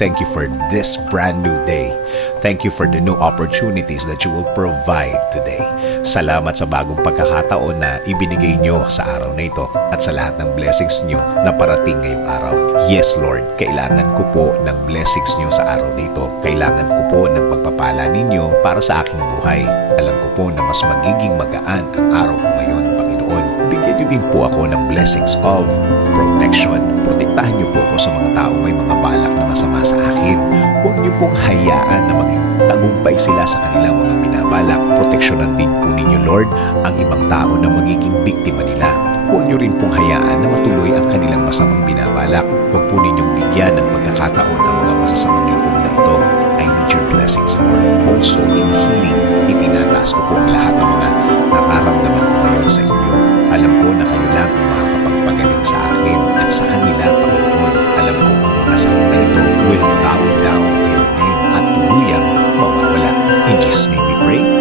Thank you for this brand new day. Thank you for the new opportunities that you will provide today. Salamat sa bagong pagkakataon na ibinigay nyo sa araw na ito at sa lahat ng blessings nyo na parating ngayong araw. Yes, Lord, kailangan ko po ng blessings nyo sa araw na ito. Kailangan ko po ng pagpapala ninyo para sa aking buhay. Alam ko po na mas magiging magaan ang araw ko ngayon, Panginoon. Bigyan nyo din po ako ng blessings of protection. Protektahan nyo po ako sa mga tao may mga balak na masama sa akin. Huwag nyo pong hayaan na maging tagumpay sila sa kanilang mga binabalak. Proteksyonan din po ninyo, Lord, ang ibang tao na magiging biktima nila. Huwag nyo rin pong hayaan na matuloy ang kanilang masamang binabalak. Huwag po ninyong bigyan ng pagkakataon ang mga masasamang loob na ito. I need your blessings, Lord. Also, in healing, itinataas ko po ang lahat ng mga nararamdaman ko ngayon sa inyo. Alam ko na kayo lang ang makakapagpagaling sa akin at sa kanila, Panginoon. Alam ko ang mga sakit na ito will bow down to your name at tuluyang mawawala. In Jesus' name we pray.